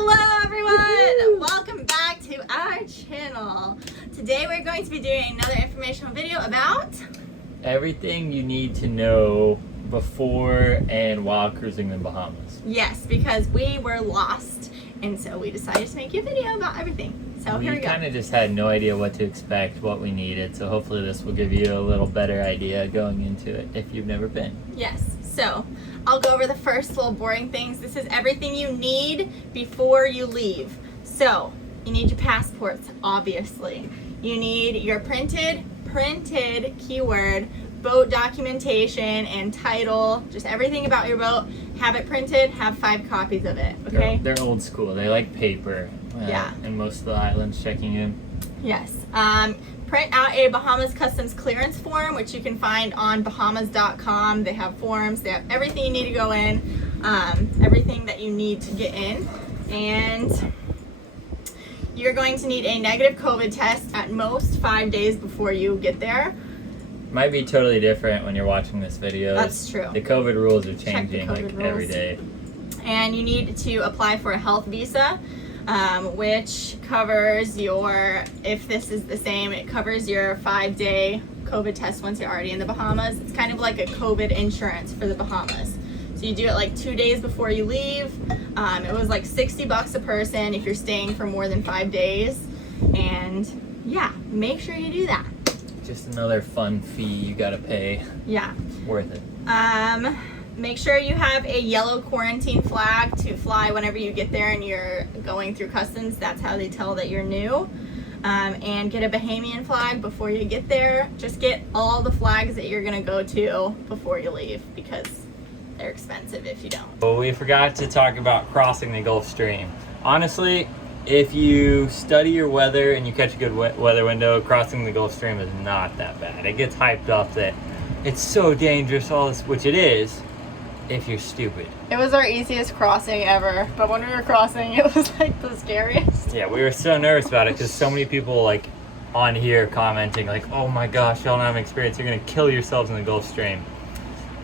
Hello everyone! Welcome back to our channel. Today we're going to be doing another informational video about everything you need to know before and while cruising the Bahamas. Yes, because we were lost and so we decided to make you a video about everything. So here we go. We kind of just had no idea what to expect, what we needed, so hopefully this will give you a little better idea going into it if you've never been. Yes, so I'll go over the first little boring things. This is everything you need before you leave. So you need your passports, obviously. You need your printed keyword, boat documentation and title, just everything about your boat. Have it printed, have 5 copies of it, okay? They're old school, they like paper. Yeah. And most of the islands checking in. Yes. Print out a Bahamas Customs clearance form, which you can find on Bahamas.com. They have forms, they have everything you need to go in, everything that you need to get in. And you're going to need a negative COVID test at most 5 days before you get there. Might be totally different when you're watching this video. That's true. The COVID rules are changing every day. And you need to apply for a health visa, which covers your, if this is the same, it covers your 5-day COVID test once you're already in the Bahamas. It's kind of like a COVID insurance for the Bahamas. So you do it like 2 days before you leave. It was like $60 a person if you're staying for more than 5 days. And yeah, make sure you do that. Just another fun fee you gotta pay. Yeah. Worth it. Make sure you have a yellow quarantine flag to fly whenever you get there and you're going through customs. That's how they tell that you're new. And get a Bahamian flag before you get there. Just get all the flags that you're gonna go to before you leave because they're expensive if you don't. Well, we forgot to talk about crossing the Gulf Stream. Honestly, if you study your weather and you catch a good weather window, crossing the Gulf Stream is not that bad. It gets hyped up that it's so dangerous, all this, which it is, if you're stupid. It was our easiest crossing ever, but when we were crossing, it was like the scariest. Yeah, we were so nervous about it because so many people like on here commenting like, oh my gosh, y'all don't have experience, you're gonna kill yourselves in the Gulf Stream.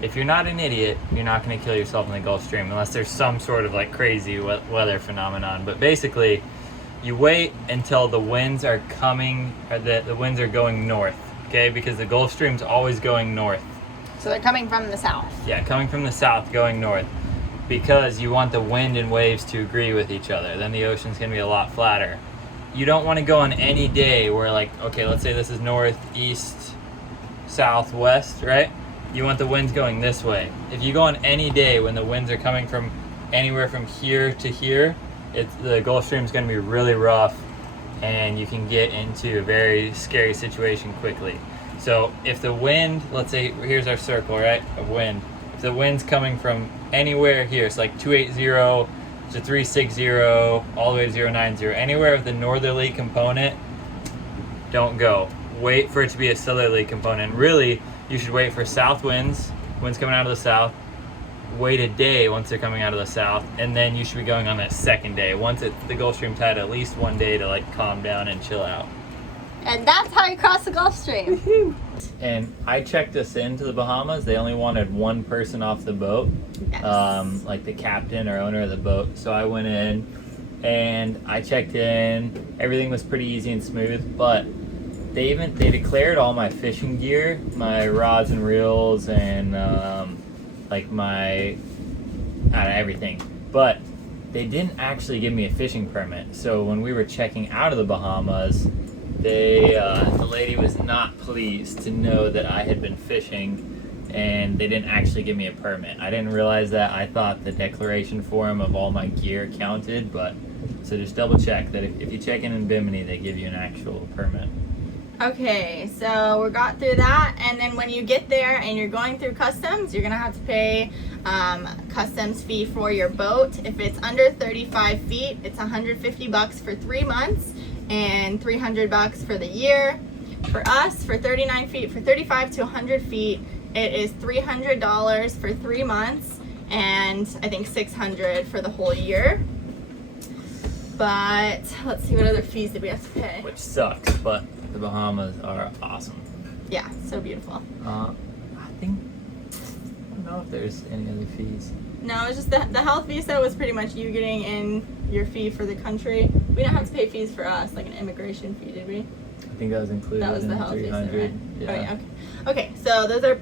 If you're not an idiot, you're not gonna kill yourself in the Gulf Stream unless there's some sort of like crazy weather phenomenon. But basically, you wait until the winds are coming, or the winds are going north, okay? Because the Gulf Stream's always going north. So they're coming from the south. Yeah, coming from the south, going north. Because you want the wind and waves to agree with each other. Then the ocean's gonna be a lot flatter. You don't wanna go on any day where like, okay, let's say this is north, east, south, west, right? You want the winds going this way. If you go on any day when the winds are coming from anywhere from here to here, the Gulf Stream is going to be really rough and you can get into a very scary situation quickly. So if the wind, let's say here's our circle, right, of wind. If the wind's coming from anywhere here, it's like 280 to 360, all the way to 090, anywhere of the northerly component, don't go. Wait for it to be a southerly component. Really, you should wait for south winds coming out of the south. Wait a day once they're coming out of the south, and then you should be going on that second day. Once the Gulf Stream tide, at least one day to like calm down and chill out. And that's how you cross the Gulf Stream. And I checked us into the Bahamas. They only wanted one person off the boat, Yes. like the captain or owner of the boat. So I went in and I checked in. Everything was pretty easy and smooth, but they declared all my fishing gear, my rods and reels, and like my everything, but they didn't actually give me a fishing permit. So when we were checking out of the Bahamas, the lady was not pleased to know that I had been fishing, and they didn't actually give me a permit. I didn't realize that. I thought the declaration form of all my gear counted, but so just double check that if you check in Bimini, they give you an actual permit. Okay, so we got through that, and then when you get there and you're going through customs, you're gonna have to pay customs fee for your boat. If it's under 35 feet, it's $150 for 3 months and $300 for the year. For us, for 39 feet, for 35 to 100 feet, it is $300 for 3 months and I think $600 for the whole year. But let's see, what other fees did we have to pay? Which sucks, but the Bahamas are awesome. Yeah, so beautiful. I think, no, know if there's any other fees. No, it's just the health visa was pretty much you getting in your fee for the country. We don't have to pay fees for us, like an immigration fee, did we? I think that was included. That was in the health visa, 300. right? Yeah. Oh, yeah, okay. Okay, so those are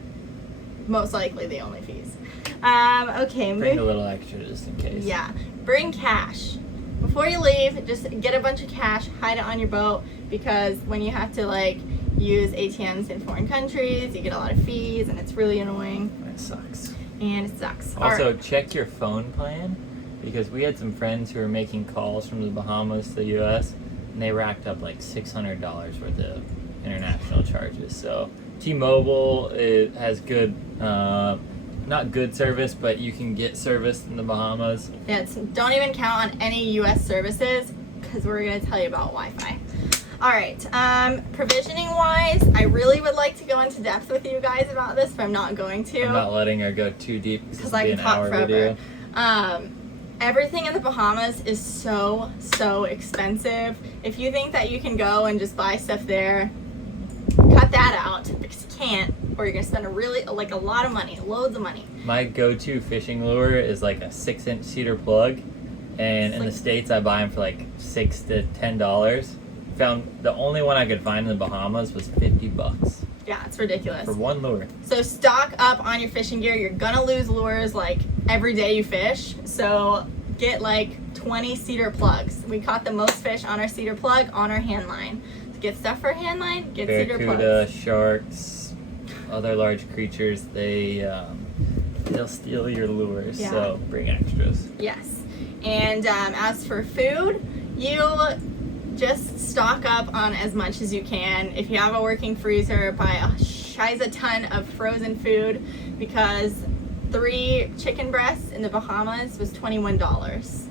most likely the only fees. Okay. Bring a little extra just in case. Yeah. Bring cash. Before you leave, just get a bunch of cash, hide it on your boat, because when you have to like use ATMs in foreign countries, you get a lot of fees and it's really annoying. That sucks. And it sucks. Also, check your phone plan, because we had some friends who were making calls from the Bahamas to the U.S. and they racked up like $600 worth of international charges. So T-Mobile has good, not good service, but you can get service in the Bahamas. Yeah, don't even count on any U.S. services, because we're going to tell you about Wi-Fi. All right, provisioning wise, I really would like to go into depth with you guys about this, but I'm not going to. I'm not letting her go too deep because I can talk forever. Everything in the Bahamas is so expensive. If you think that you can go and just buy stuff there, cut that out, because you can't, or you're gonna spend a lot of money, loads of money. My go-to fishing lure is like a 6-inch cedar plug, and in the States I buy them for like $6 to $10. Found the only one I could find in the Bahamas was $50 Yeah, it's ridiculous. for one lure. So stock up on your fishing gear. You're gonna lose lures like every day you fish. So get like 20 cedar plugs. We caught the most fish on our cedar plug on our hand line. To get stuff for a hand line, get cedar Barracuda, plugs. sharks, other large creatures, they'll steal your lures. Yeah. So bring extras. Yes. And as for food, you just stock up on as much as you can. If you have a working freezer, buy a shiza ton of frozen food, because 3 chicken breasts in the Bahamas was $21.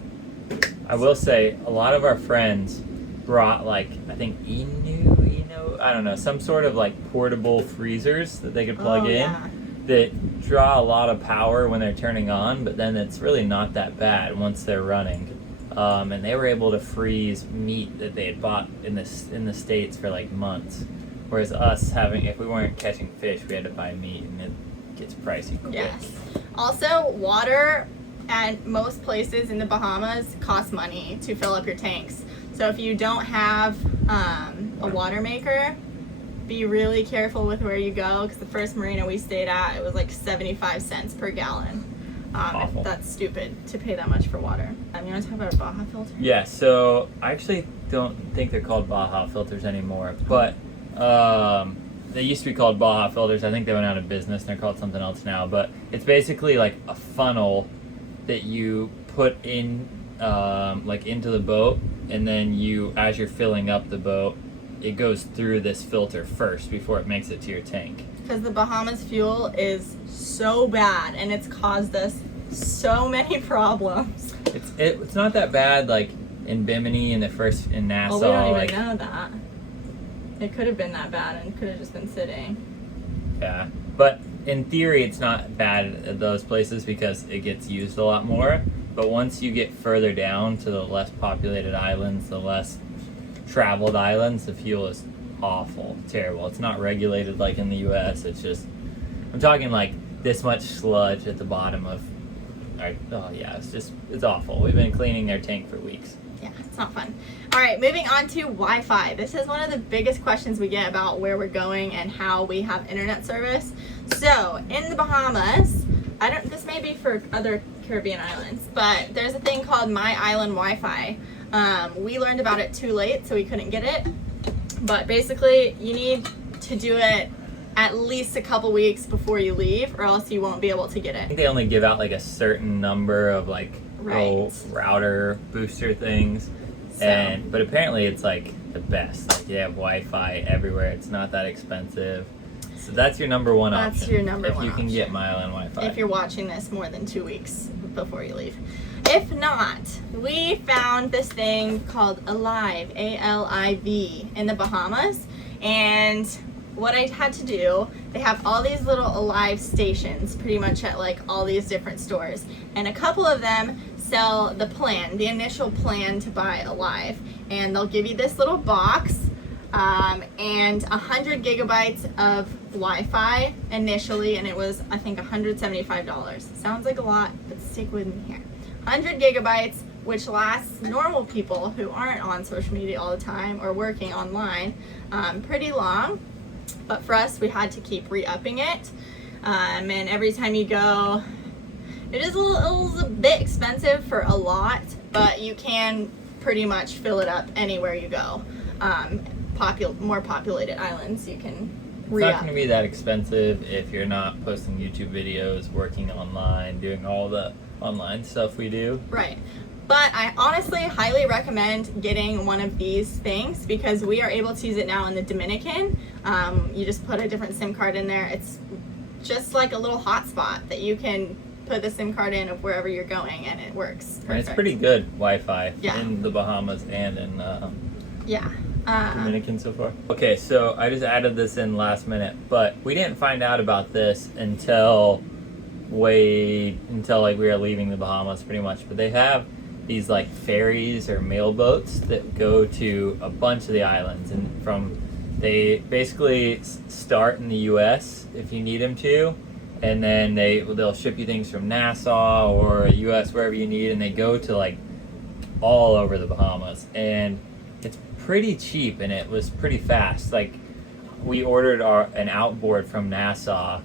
I will say a lot of our friends brought like, I think I don't know, some sort of like portable freezers that they could plug in. Yeah. That draw a lot of power when they're turning on, but then it's really not that bad once they're running. And they were able to freeze meat that they had bought in the States for like months. Whereas us if we weren't catching fish, we had to buy meat, and it gets pricey quick. Yes. Also, water at most places in the Bahamas costs money to fill up your tanks. So if you don't have a water maker, be really careful with where you go, because the first marina we stayed at, it was like 75 cents per gallon. That's stupid to pay that much for water. You want to talk about a Baja filter? Yeah, so I actually don't think they're called Baja filters anymore, but they used to be called Baja filters. I think they went out of business and they're called something else now, but it's basically like a funnel that you put in like into the boat, and then as you're filling up the boat, it goes through this filter first before it makes it to your tank. Because the Bahamas fuel is so bad, and it's caused us so many problems. It's not that bad like in Bimini in Nassau. Well, we don't even know that. It could have been that bad and could have just been sitting. Yeah, but in theory it's not bad at those places because it gets used a lot more. But once you get further down to the less populated islands, the less traveled islands, the fuel is awful, terrible. It's not regulated like in the US. It's just, I'm talking like this much sludge at the bottom of it's awful. We've been cleaning their tank for weeks. Yeah, it's not fun. All right, moving on to Wi-Fi. This is one of the biggest questions we get about where we're going and how we have internet service. So in the Bahamas, this may be for other Caribbean islands, but there's a thing called My Island Wi-Fi. We learned about it too late, so we couldn't get it. But basically, you need to do it at least a couple weeks before you leave, or else you won't be able to get I it. think they only give out like a certain number of like router booster things. But apparently it's like the best. Like you have Wi-Fi everywhere. It's not that expensive. So that's your number one option. That's your number one if you can option. get My Island Wi-Fi. If you're watching this more than 2 weeks before you leave. If not, we found this thing called Alive, A-L-I-V, in the Bahamas. And what I had to do, they have all these little Alive stations pretty much at like all these different stores. And a couple of them sell the initial plan to buy Alive. And they'll give you this little box and 100 gigabytes of Wi-Fi initially, and it was, I think, $175. Sounds like a lot, but stick with me here. 100 gigabytes, which lasts normal people who aren't on social media all the time or working online pretty long. But for us, we had to keep re-upping it. And every time you go, it is a bit expensive for a lot, but you can pretty much fill it up anywhere you go. More populated islands, you can It's not going to be that expensive if you're not posting YouTube videos, working online, doing all the online stuff we do. Right. But I honestly highly recommend getting one of these things because we are able to use it now in the Dominican. You just put a different SIM card in there. It's just like a little hotspot that you can put the SIM card in of wherever you're going, and it works perfect. And it's pretty good Wi-Fi Yeah. in the Bahamas and in Yeah. Dominican so far. Okay, so I just added this in last minute, but we didn't find out about this until like we were leaving the Bahamas pretty much. But they have these like ferries or mail boats that go to a bunch of the islands, and they basically start in the U.S. if you need them to, and then they'll ship you things from Nassau or U.S. wherever you need, and they go to like all over the Bahamas, and it's pretty cheap and it was pretty fast. Like we ordered an outboard from Nassau,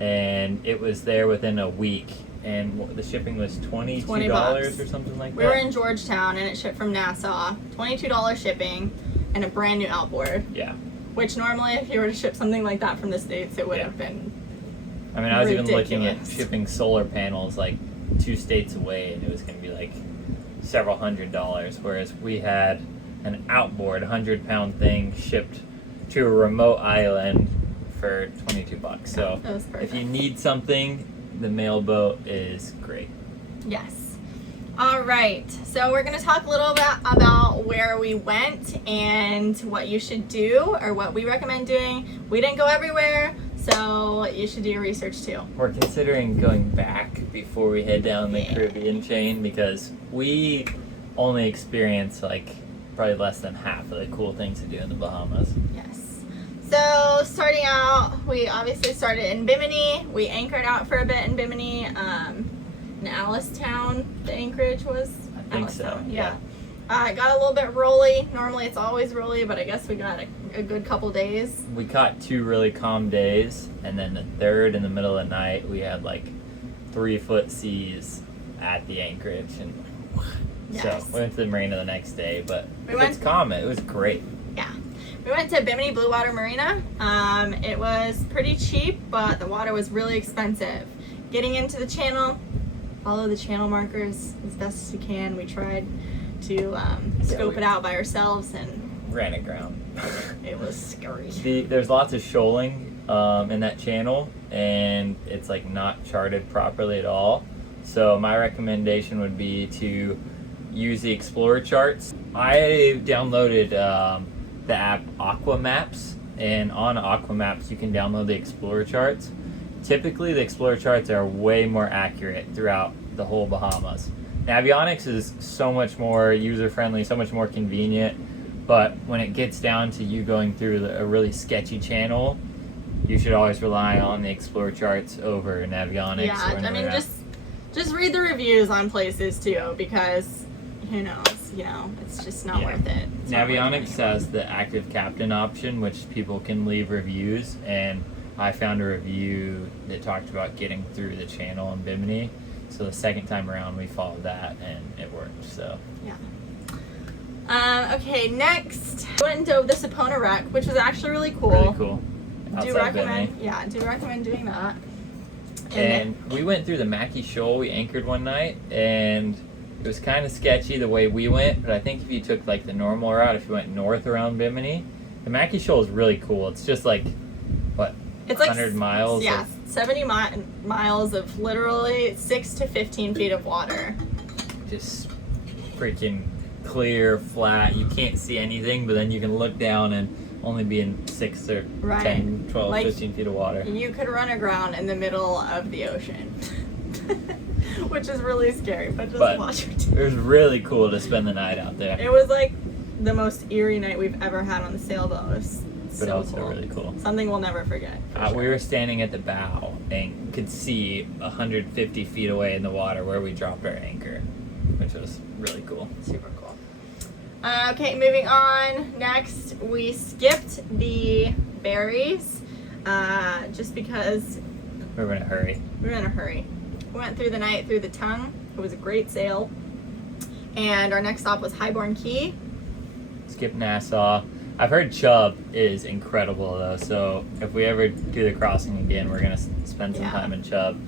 and it was there within a week, and the shipping was $22 or something like that. We were in Georgetown and it shipped from Nassau. $22 shipping and a brand new outboard. Yeah. Which normally, if you were to ship something like that from the States, it would have been. I mean, I was even looking at ridiculous. shipping solar panels like 2 states away, and it was going to be like several $100s, whereas we had an outboard, 100-pound thing shipped to a remote island for $22. So That was if perfect. you need something, the mail boat is great. Yes. All right. So we're going to talk a little bit about where we went and what you should do or what we recommend doing. We didn't go everywhere, so you should do your research too. We're considering going back before we head down the Caribbean chain because we only experienced like probably less than half of the cool things to do in the Bahamas. Yes. So starting out, we obviously started in Bimini. We anchored out for a bit in Bimini. In Alice-town, the anchorage was? I think so, Alice-town, yeah. It got a little bit rolly. Normally it's always rolly, but I guess we got a good couple days. We caught 2 really calm days, and then the third in the middle of the night, we had like 3-foot seas at the anchorage, and Yes. so we went to the marina the next day. But We it's calm. It was great. Yeah. We went to Bimini Blue Water Marina. It was pretty cheap, but the water was really expensive. Getting into the channel, follow the channel markers as best as you can. We tried to scope it out by ourselves, and Ran aground. it was scary. There's lots of shoaling in that channel, and it's like not charted properly at all. So my recommendation would be to use the Explorer charts. I downloaded the app Aqua Maps, and on Aqua Maps you can download the Explorer charts. Typically the Explorer charts are way more accurate throughout the whole Bahamas. Navionics is so much more user-friendly, so much more convenient, but when it gets down to you going through a really sketchy channel, you should always rely on the Explorer charts over Navionics. Yeah, or I mean, another app. just read the reviews on places too, because who knows, it's just not Yeah. worth it. It's not worth Navionics it anymore. has the active captain option, which people can leave reviews, and I found a review that talked about getting through the channel in Bimini. So the second time around, we followed that, and it worked. So Okay, next we went and dove the Sapona Wreck, which was actually really cool. really cool. Do Outside recommend, Bimini. yeah, do recommend doing that. And we went through the Mackey Shoal. We anchored one night, and it was kind of sketchy the way we went. But I think if you took like the normal route, if you went north around Bimini, the Mackey Shoal is really cool. It's just like It's like 100 miles. Yeah, of 70 miles of literally 6 to 15 feet of water. just freaking clear, flat. You can't see anything, but then you can look down and only be in 6 or Right. 10, 12, Like, 15 feet of water. You could run aground in the middle of the ocean, which is really scary, but just But watch it. it was really cool to spend the night out there. It was like the most eerie night we've ever had on the sailboat. It was but So also cool. really cool. Something we'll never forget. for We sure. were standing at the bow and could see 150 feet away in the water where we dropped our anchor, which was really cool. Super cool. Okay, moving on. Next, we skipped the berries just because We were in a hurry. we were in a hurry. We went through the night through the Tongue. It was a great sail. And our next stop was Highborn Key. Skip Nassau. I've heard Chubb is incredible though, so if we ever do the crossing again, we're gonna spend some Yeah. time in Chubb.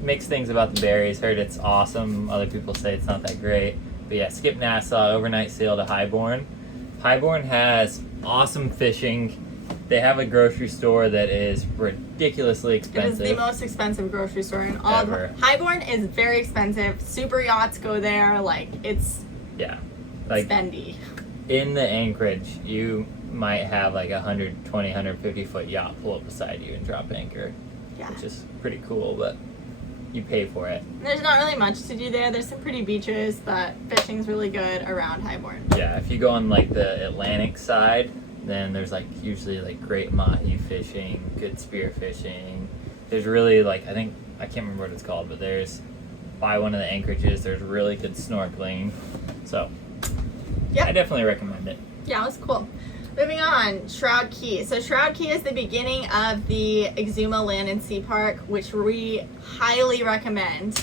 Mixed things about the berries. Heard it's awesome. Other people say it's not that great. But yeah, skip Nassau, overnight sail to Highborn. Highborn has awesome fishing. They have a grocery store that is ridiculously It is expensive. the most expensive grocery store in all Ever. of Highborn is very expensive. Super yachts go there. Like, it's Yeah. Like spendy. in the anchorage, you might have like a 120, 150 foot yacht pull up beside you and drop anchor, Yeah. which is pretty cool, but you pay for it. There's not really much to do there. There's some pretty beaches, but fishing's really good around Highborn. Yeah, if you go on like the Atlantic side, then there's like usually like great mahi fishing, good spear fishing. There's really like, I can't remember what it's called, but there's by one of the anchorages, there's really good snorkeling. So Yep. I definitely recommend it. Yeah, it was cool. Moving on, Shroud Key. So Shroud Key is the beginning of the Exuma Land and Sea Park, which we highly recommend.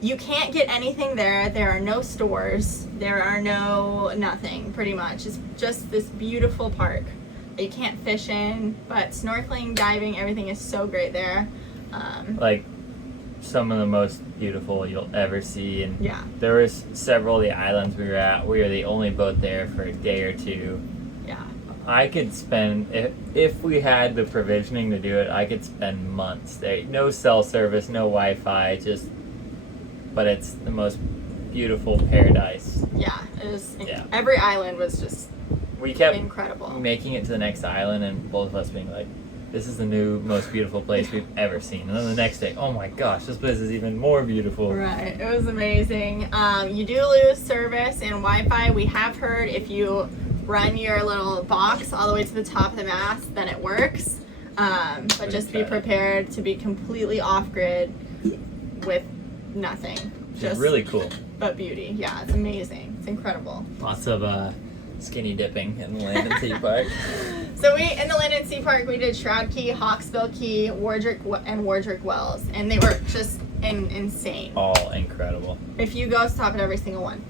You can't get anything there. There are no stores. There are no nothing, pretty much. It's just this beautiful park that you can't fish in, but snorkeling, diving, everything is so great there. Like some of the most beautiful you'll ever see, and Yeah. there was several of the islands we were at. We were the only boat there for a day or two. Yeah. I could spend, if we had the provisioning to do it, I could spend months there. No cell service, no Wi-Fi, but it's the most beautiful paradise. Yeah. It was, Yeah. Every island was just We kept incredible. making it to the next island, and both of us being like, this is the new most beautiful place we've ever seen. And then the next day, oh my gosh, this place is even more beautiful. Right, it was amazing. You do lose service and Wi-Fi. We have heard if you run your little box all the way to the top of the mast, then it works. But just be prepared to be completely off-grid with nothing. Just really cool. But beauty. Yeah, it's amazing. It's incredible. Lots of skinny dipping in the Land and Sea Park. So in the Land and Sea Park, we did Shroud Key, Hawksbill Key, and Wardrick Wells, and they were just insane. All incredible. If you go, stop at every single one.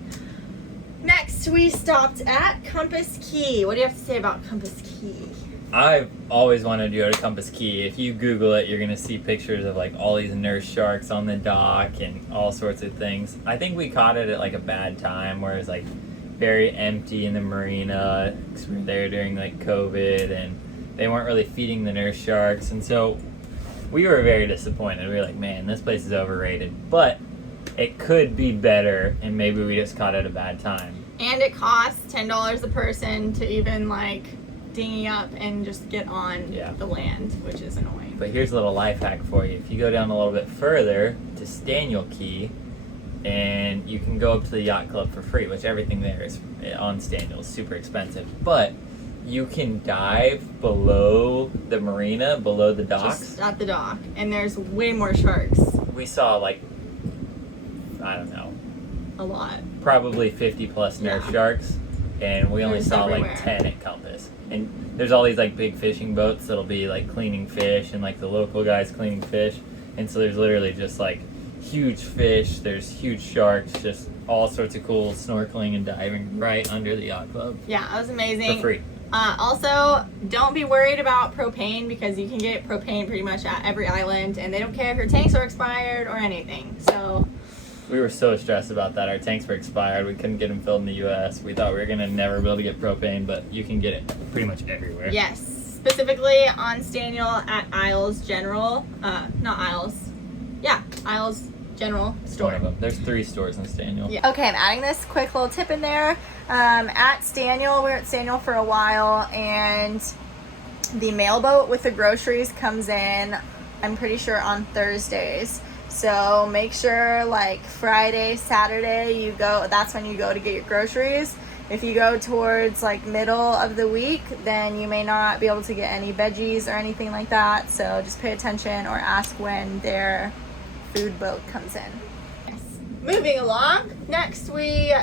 Next, we stopped at Compass Key. What do you have to say about Compass Key? I've always wanted to go to Compass Key. If you Google it, you're gonna see pictures of like all these nurse sharks on the dock and all sorts of things. I think we caught it at like a bad time where it's like very empty in the marina, 'cause we were there during like COVID and they weren't really feeding the nurse sharks, and so we were very disappointed. We were like, man, this place is overrated, but it could be better, and maybe we just caught it at a bad time. And it costs $10 a person to even like dinghy up and just get on the land, which is annoying. But here's a little life hack for you. If you go down a little bit further to Staniel Cay, and you can go up to the yacht club for free, which everything there is on Staniel is super expensive. But you can dive below the marina, below the docks. Just at the dock, and there's way more sharks. We saw like, I don't know, A lot. probably 50 plus nurse sharks, and we only There's saw everywhere. like 10 at Compass. And there's all these like big fishing boats that'll be like cleaning fish, and like the local guys cleaning fish, and so there's literally just like huge fish, there's huge sharks, just all sorts of cool snorkeling and diving right under the yacht club Yeah, it was amazing. for free. Also, don't be worried about propane because you can get propane pretty much at every island, and they don't care if your tanks are expired or anything. So We were so stressed about that. Our tanks were expired. We couldn't get them filled in the U.S. We thought we were gonna never be able to get propane, but you can get it pretty much everywhere. yes, specifically on Staniel at Isles General, not Isles, yeah, Isles General It's store. one of them. There's 3 stores in Staniel. Yeah. Okay, I'm adding this quick little tip in there. At Staniel, we were at Staniel for a while, and the mailboat with the groceries comes in, I'm pretty sure, on Thursdays. So make sure like Friday, Saturday, that's when you go to get your groceries. If you go towards like middle of the week, then you may not be able to get any veggies or anything like that. So just pay attention or ask when their food boat comes in. Yes. Moving along, next we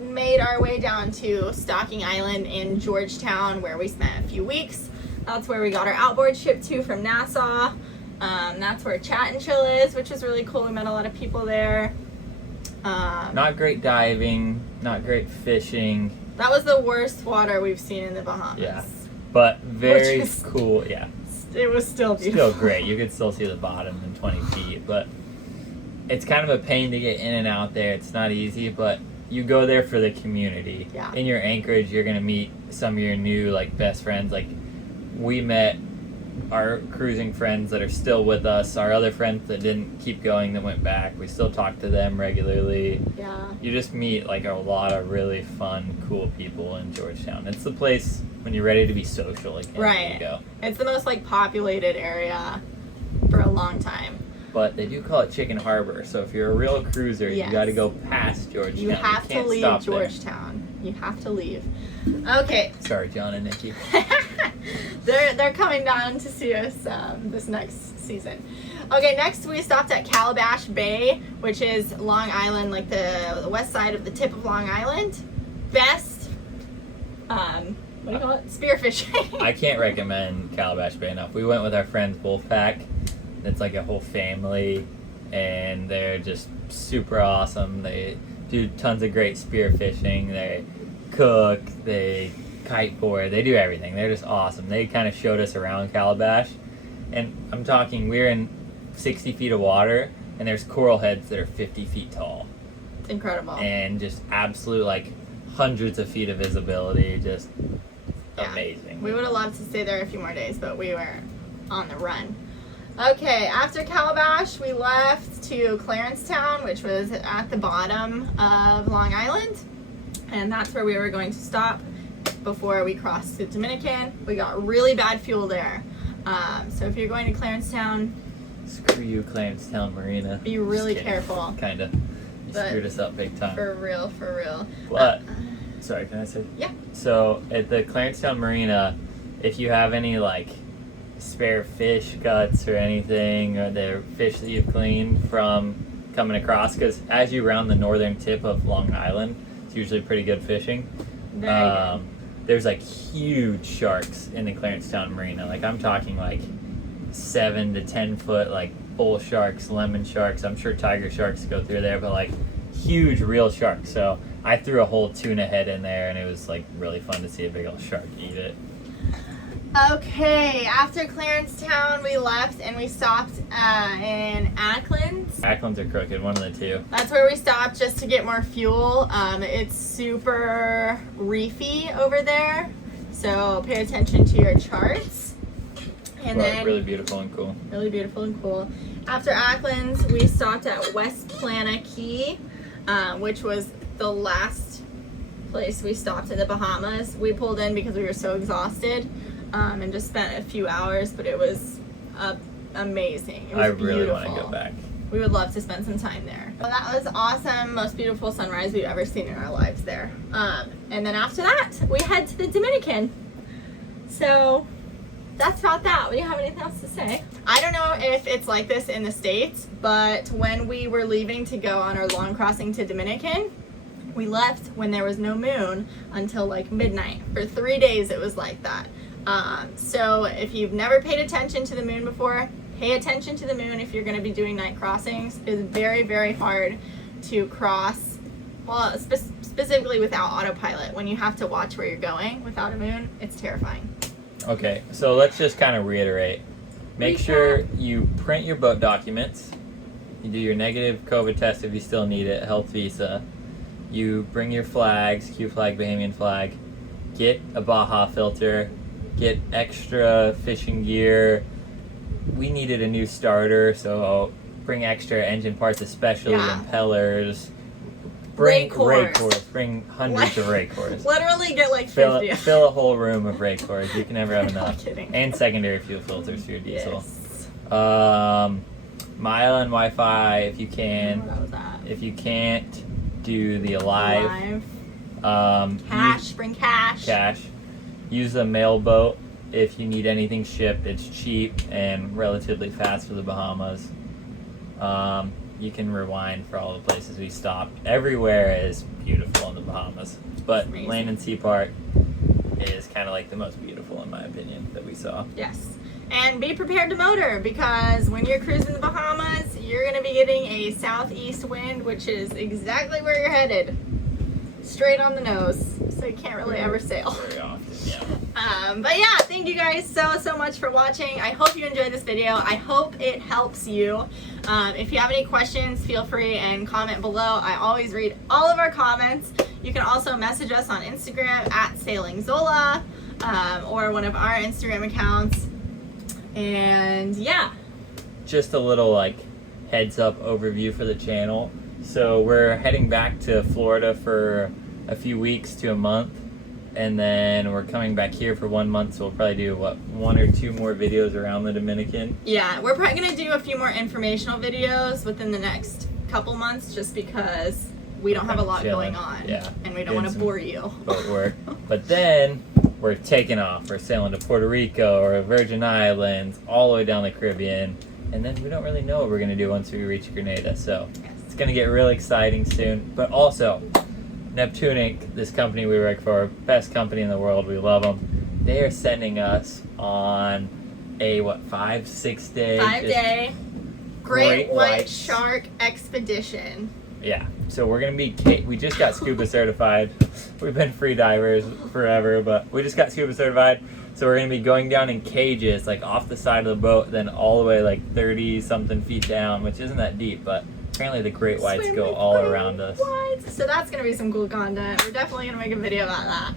made our way down to Stocking Island in Georgetown, where we spent a few weeks. That's where we got our outboard ship to from Nassau. That's where Chat and Chill is, which is really cool. We met a lot of people there. Not great diving, not great fishing. That was the worst water we've seen in the Bahamas. Yeah, but very cool. Yeah, it was still beautiful. Still great. You could still see the bottom in 20 feet, but it's kind of a pain to get in and out there. It's not easy, but you go there for the community. Yeah. In your anchorage, you're gonna meet some of your new like best friends. Like we met our cruising friends that are still with us, our other friends that didn't keep going, that went back. We still talk to them regularly. Yeah. You just meet like a lot of really fun, cool people in Georgetown. It's the place when you're ready to be social again. Right. You go. It's the most like populated area for a long time. But they do call it Chicken Harbor, so if you're a real cruiser, Yes. you got to go past Georgetown. You have to can't leave stop Georgetown. You have to leave. Okay. there. Sorry, John and Nikki. They're coming down to see us this next season. Okay, next we stopped at Calabash Bay, which is Long Island, like the west side of the tip of Long Island. Best, what do you call it? Spearfishing. I can't recommend Calabash Bay enough. We went with our friends Wolfpack. It's like a whole family, and they're just super awesome. They do tons of great spearfishing. They cook, they kiteboard, they do everything. They're just awesome. They kind of showed us around Calabash, and I'm talking, we're in 60 feet of water, and there's coral heads that are 50 feet tall. It's incredible. And just absolute, like, hundreds of feet of visibility, just amazing. We would have loved to stay there a few more days, but we were on the run. Okay, after Calabash, we left to Clarencetown, which was at the bottom of Long Island, and that's where we were going to stop before we crossed to Dominican. We got really bad fuel there. So if you're going to Clarencetown, screw you, Clarencetown Marina. be really careful. Kind of. You But screwed us up big time. For real, for real. But, sorry, can I say? Yeah. So, at the Clarencetown Marina, if you have any, like, spare fish guts or anything, or the fish that you've cleaned from coming across, because as you round the northern tip of Long Island, it's usually pretty good fishing. Very good. There's like huge sharks in the Clarencetown Marina. Like I'm talking like 7 to 10 foot like bull sharks, lemon sharks. I'm sure tiger sharks go through there, but like huge real sharks. So I threw a whole tuna head in there, and it was like really fun to see a big old shark eat it. Okay, after Clarencetown, we left and we stopped in Acklands. Acklands or Crooked, one of the two. That's where we stopped just to get more fuel. It's super reefy over there, so pay attention to your charts. And then Really beautiful and cool. Really beautiful and cool. After Acklands, we stopped at West Plana Key, which was the last place we stopped in the Bahamas. We pulled in because we were so exhausted. And just spent a few hours, but it was amazing. It was beautiful. Really want to go back. We would love to spend some time there. Well, that was awesome. Most beautiful sunrise we've ever seen in our lives there. And then after that, we head to the Dominican. So that's about that. Do you have anything else to say? I don't know if it's like this in the States, but when we were leaving to go on our long crossing to Dominican, we left when there was no moon until like midnight. For 3 days it was like that. So if you've never paid attention to the moon before, pay attention to the moon if you're going to be doing night crossings. It's very, very hard to cross, well, specifically without autopilot. When you have to watch where you're going without a moon, it's terrifying. Okay, so let's just kind of reiterate. Make sure you print your boat documents. You do your negative COVID test if you still need it, health visa. You bring your flags, Q flag, Bahamian flag. Get a Baja filter. Get extra fishing gear. We needed a new starter, so bring extra engine parts, especially impellers. Bring rake cores. Bring hundreds of rake cores. Literally get like 50. Fill a whole room of rake cores. You can never have enough. Not kidding. And secondary fuel filters for your diesel. Yes. Mile and Wi-Fi if you can. What was that? If you can't, do the Alive Bring cash. Cash. Use a mail boat if you need anything shipped. It's cheap and relatively fast for the Bahamas. You can rewind for all the places we stopped. Everywhere is beautiful in the Bahamas, but Land and Sea Park is kind of like the most beautiful in my opinion that we saw. Yes. And be prepared to motor, because when you're cruising the Bahamas, you're going to be getting a southeast wind, which is exactly where you're headed. Straight on the nose. So you can't really ever sail. Very often, yeah. But yeah, thank you guys so much for watching. I hope you enjoyed this video. I hope it helps you. If you have any questions, feel free and comment below. I always read all of our comments. You can also message us on Instagram at SailingZola, or one of our Instagram accounts. And yeah. Just a little like heads up overview for the channel. So we're heading back to Florida for a few weeks to a month, and then we're coming back here for 1 month, so we'll probably do what, 1 or 2 more videos around the Dominican. Yeah, we're probably gonna do a few more informational videos within the next couple months, just because we don't have a lot going on. Yeah, and we don't want to bore you. Boat work. But then we're taking off. We're sailing to Puerto Rico or Virgin Islands, all the way down the Caribbean, and then we don't really know what we're gonna do once we reach Grenada. So it's gonna get really exciting soon. But also, Neptune Inc., this company we work for, best company in the world, we love them. They are sending us on a 5-6 day 5-day great white shark expedition. Yeah, so we're gonna be we just got scuba certified. We've been free divers forever, but we just got scuba certified, so we're gonna be going down in cages, like off the side of the boat, then all the way like 30 something feet down, which isn't that deep, but apparently the great whites go all around us. So that's gonna be some cool content. We're definitely gonna make a video about that.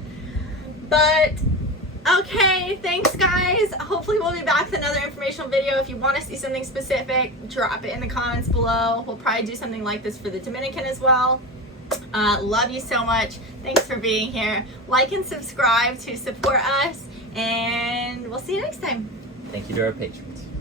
But okay, thanks guys. Hopefully we'll be back with another informational video. If you want to see something specific, drop it in the comments below. We'll probably do something like this for the Dominican as well. Love you so much. Thanks for being here. Like and subscribe to support us, and we'll see you next time. Thank you to our patrons.